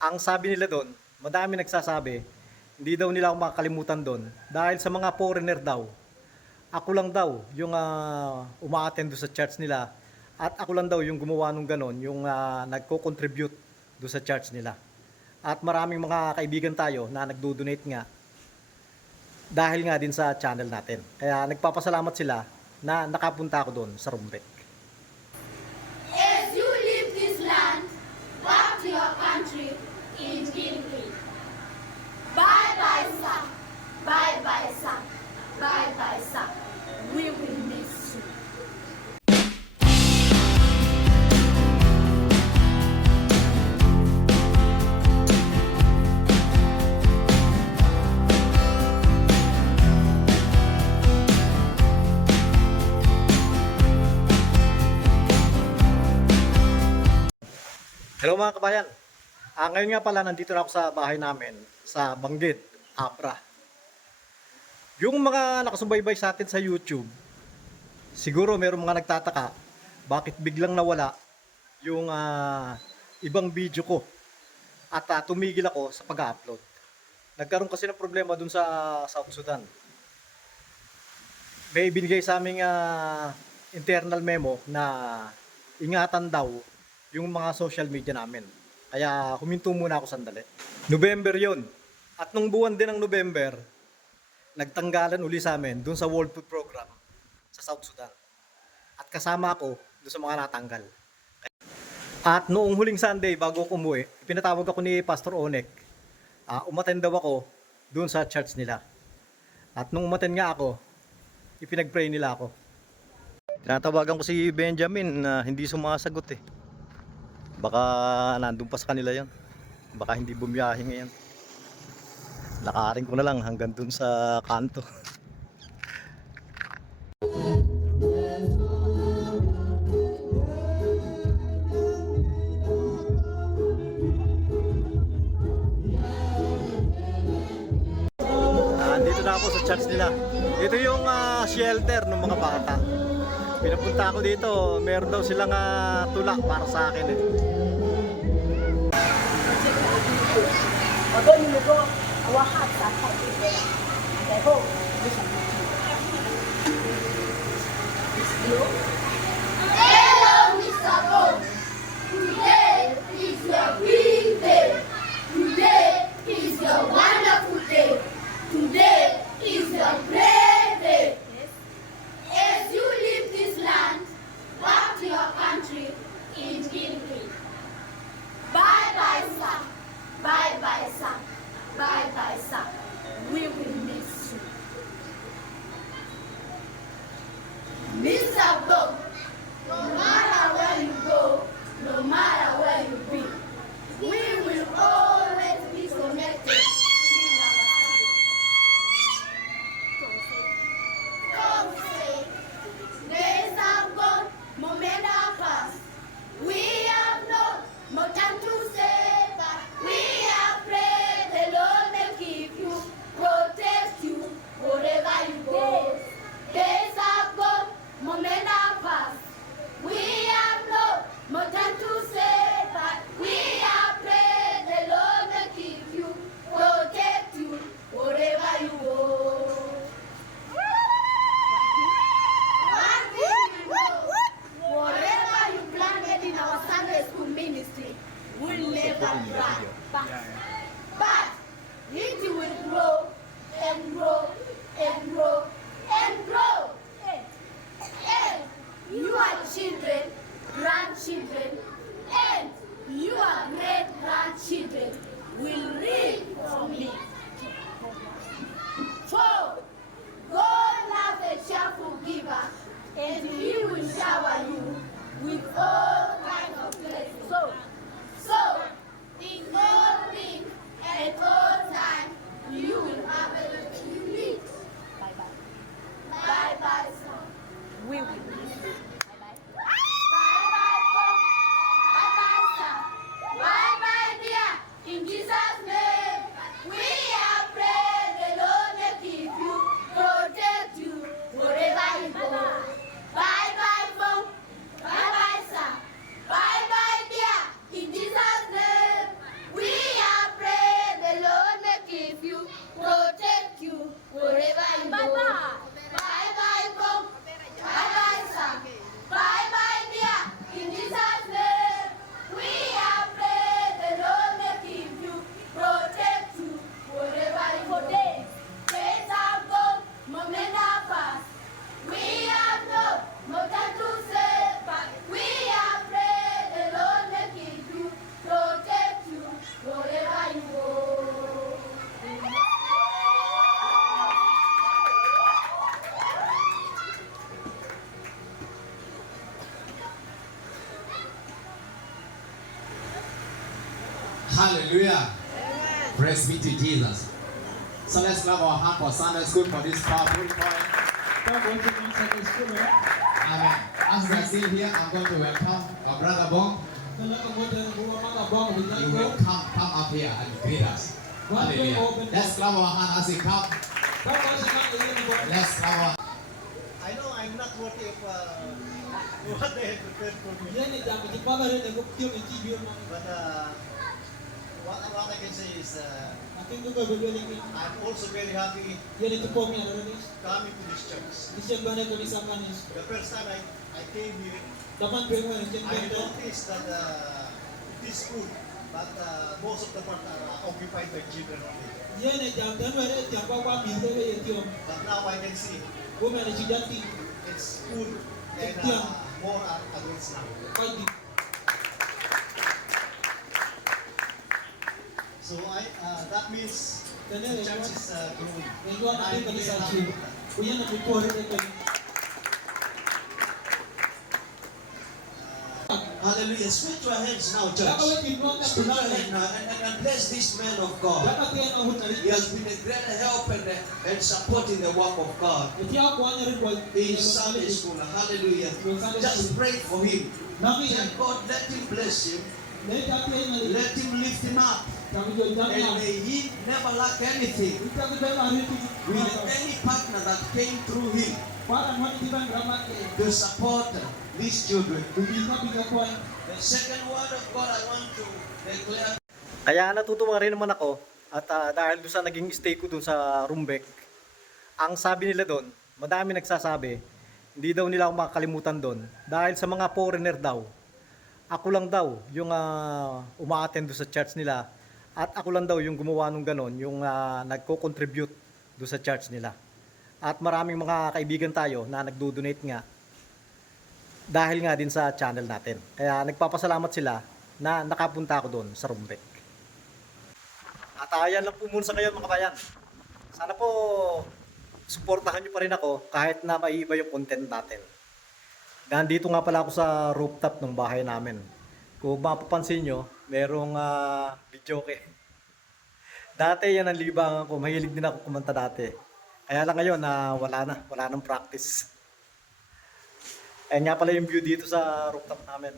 Ang sabi nila doon, madami nagsasabi, hindi daw nila ako makakalimutan doon dahil sa mga foreigner daw. Ako lang daw yung uma-attend doon sa church nila at ako lang daw yung gumawa nung ganon, yung nagko-contribute doon sa church nila. At maraming mga kaibigan tayo na nagdo-donate nga dahil nga din sa channel natin. Kaya nagpapasalamat sila na nakapunta ako doon sa Rumbek. As you leave this land, back to your country in Guinea. Bye bye, son. Bye bye, son. Bye bye, son. We will miss you. Hello mga kabayan. Ngayon nga pala nandito na ako sa bahay namin sa Banggit, Abra. Yung mga nakasubaybay sa atin sa YouTube, siguro mayroong mga nagtataka bakit biglang nawala yung ibang video ko at tumigil ako sa pag-upload. Nagkaroon kasi ng problema dun sa South Sudan. May binigay sa aming internal memo na ingatan daw yung mga social media namin. Kaya huminto muna ako sandali. November yon. At nung buwan din ng November, nagtanggalan uli sa amin dun sa World Food Program sa South Sudan. At kasama ako dun sa mga natanggal. At noong huling Sunday bago ako umuwi, pinatawag ako ni Pastor Onek. Umattend daw ako dun sa church nila. At nung umattend nga ako, ipinag-pray nila ako. Tinatawagan ko si Benjamin na hindi sumasagot eh. Baka nandun pa sa kanila yon. Baka hindi bumiyahe ngayon. Lakarin ko na lang hanggang dun sa kanto. Dito na ako sa church nila. Ito yung shelter ng mga bata. Pinapunta ako dito, meron daw silang tula para sa akin eh. Hello, Mr. Bob. Today is your big day. Today is your wonderful day. Today is your great day. As you leave this land, back to your country in Guinea. Bye bye, son. Bye bye, son. Bye bye, son. We will miss you. Mr. Bob, no matter where you go, no matter where you be, we will always be connected. Come say, days have gone, moments have passed. We have known more time to say, but we have prayed the Lord will keep you, protect you wherever you go. Days have gone, moments have passed. We have known more time to say, but we have prayed the Lord will keep you, protect you wherever you go. One thing we know, whatever you planted in our Sunday school ministry will never dry. But it will grow and grow and grow and grow. And your children, grandchildren, and your great-grandchildren will read from it. For God loves a cheerful giver, and He will shower you with all kinds of blessings. So in all things, Hallelujah. Praise be to Jesus. So let's clap our hand for Sunday school for this powerful point. Amen. As we are still here, I'm going to welcome our brother Bong. You will come up here and greet us. Hallelujah. Let's clap our hand as he comes. Let's clap our I know I'm not worthy of what they have prepared for me. But what I can say is I'm also very happy coming to this church. The first time I came here, I noticed that it is good, but most of the part are occupied by children only. But now I can see it's full and more adults now. So that means the church is growing. I'm very happy. Hallelujah. Stretch your hands now, church. Stretch your hands now and bless this man of God. He has been a great help and support in the work of God. In Sunday school. Hallelujah. Just pray for him. Tell God, let him bless him. Let him lift him up. And may he never lack anything. With any partner that came through him to support these children. The second word of God I want to declare. Kaya natutuwa rin naman ako at dahil doon sa naging stay ko doon sa Rumbek, ang sabi nila doon, madami nagsasabi, hindi daw nila ako makakalimutan doon dahil sa mga foreigner daw. Ako lang daw yung uma-attend doon sa church nila at ako lang daw yung gumawa nung ganon, yung nagko-contribute doon sa church nila. At maraming mga kaibigan tayo na nagdo-donate nga dahil nga din sa channel natin. Kaya nagpapasalamat sila na nakapunta ako doon sa Rumbek. At ayan lang po muna sa kayo mga kabayan. Sana po suportahan nyo pa rin ako kahit na maiiba yung content natin. Nandito nga pala ako sa rooftop ng bahay namin. Kung mapapansin nyo, merong videoke. Dati yan ang libangan ko. Mahilig din ako kumanta dati. Kaya lang ngayon wala nang practice. Ayan nga pala yung view dito sa rooftop namin.